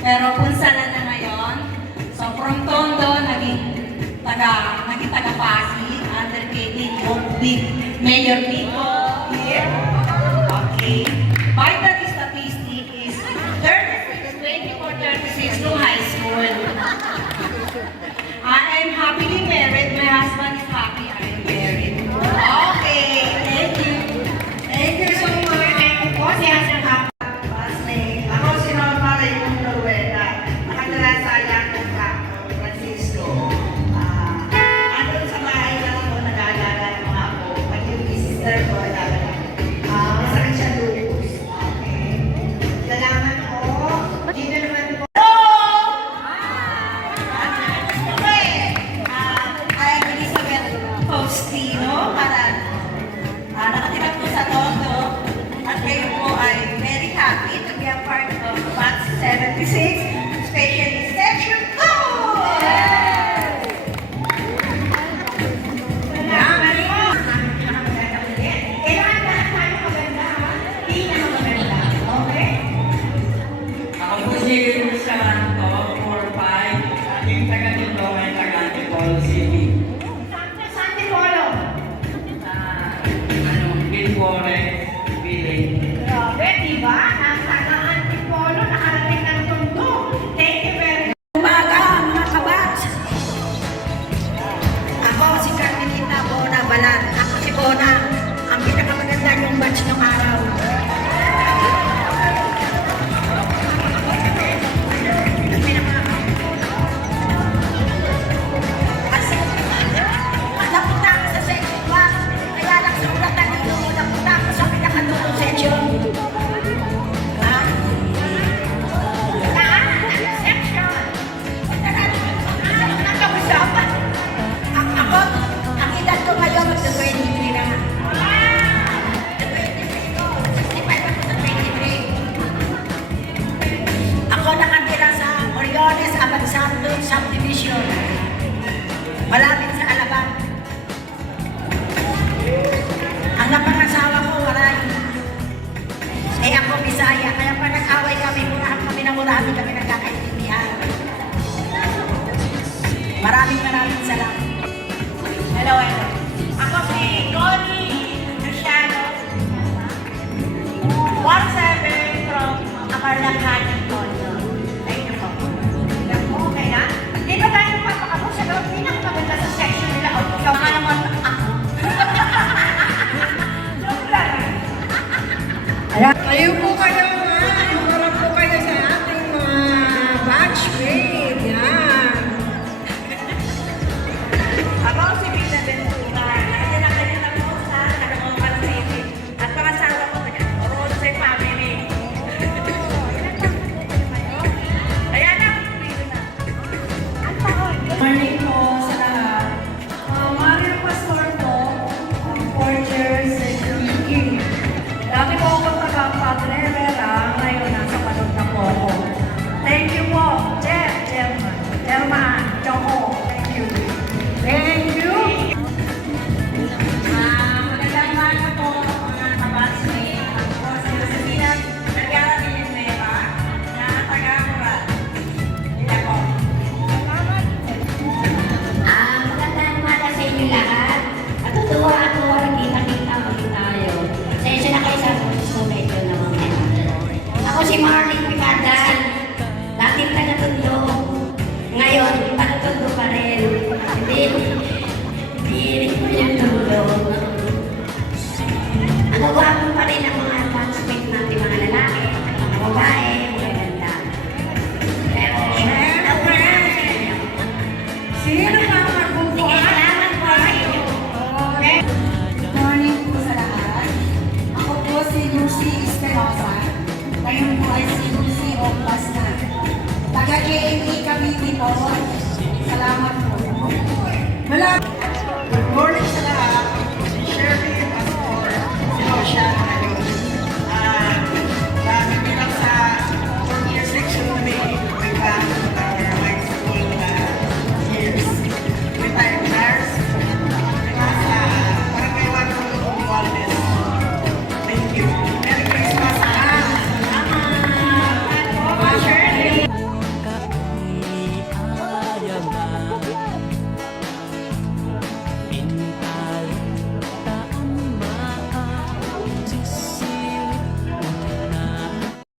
Pero punsalan na ngayon. So from Tondo, naging taga-Pasig, under kay Mayor Nico here. Okay. Vital statistic is 36, 24, 36 no high school. I am happily married. My husband is happy I am married. Okay. Thank you. Thank you so much. Ako si Hassan Basne. Ako si Norma Raymond Noruega. Nakatira sa Ayacon, Francisco. Andun sa bahay lang ako nag-aalala ng mga apo. Pati yung sister ko nag-aalala. Masakit siya lupus. Okay. Salamat po. Dito naman po. Faustino, nakatira po sa Tondo at kayo po ay very happy to be a part of Batch 76, especially Section 2! Kailangan lahat tayo maganda, hindi na maganda, okay? Ako po si Saranto, 4-5, ating taga-Tondo ay taga-Antipolo City. Forest Village. Grabe, diba? Nasa Antipolo, nakarating ng Tondo. Thank you very much. Umaga, mga kabats. Ako si Carmelita Bona Balan. Ako si Bona. Ang pinakamaganda yung batch ng araw. Subdivision. Malapit sa Alabang. Ang napangasawa ko, waray. Eh ako, Bisaya. Kaya pa nag-away kami, murahan kami na murahan kami nagkakaintindihan. Maraming salamat. Hello, hello. Ako si Connie Luciano. 17 from Acarnacan, Tondo. Di ba tayo papakabok sa loob? Pinakamaganda sa section nila. O, ikaw ka naman ako. Joke lang. Kayo po kayo nga. Harap po kayo sa ating mga batchmate. Yan. Ako si Vita Ventura. Nakatira ka rin ako sa Nagawang City. At pangasawa ko na Rose family. Ayan na. Morning po sa lahat. Mario Pastor po, 4 years security. Dati po ako taga-Padre Rivera, ngayon nasa Padog na po ako. Thank you po, German, Choco. Thank you. Thank you. Magandang umaga po mga kabatsmate. Ako si Josefina Vergara Villanueva na taga-Murat. Hindi po. Magandang umaga sa inyo lahat. Natutuwa ako nakita ulit tayo. Pasensya na kayo sa gusto medyo na mga. Ako si Marlene Picadan. Dating taga-Tondo. Ngayon, taga-Tondo pa rin. Hindi ko yung Tondo. Ang gwapo pa rin ang mga batchmate natin, mga lalaki, mga babae, mga ganda. Pero, Sino pa magbubuhat? salamat po sa inyo. Good morning po sa lahat. Ako po si Lucy Esperosa. Ngayon po ay si Lucy Oplasna. Taga-JME Cavite po. Salamat po. Wala.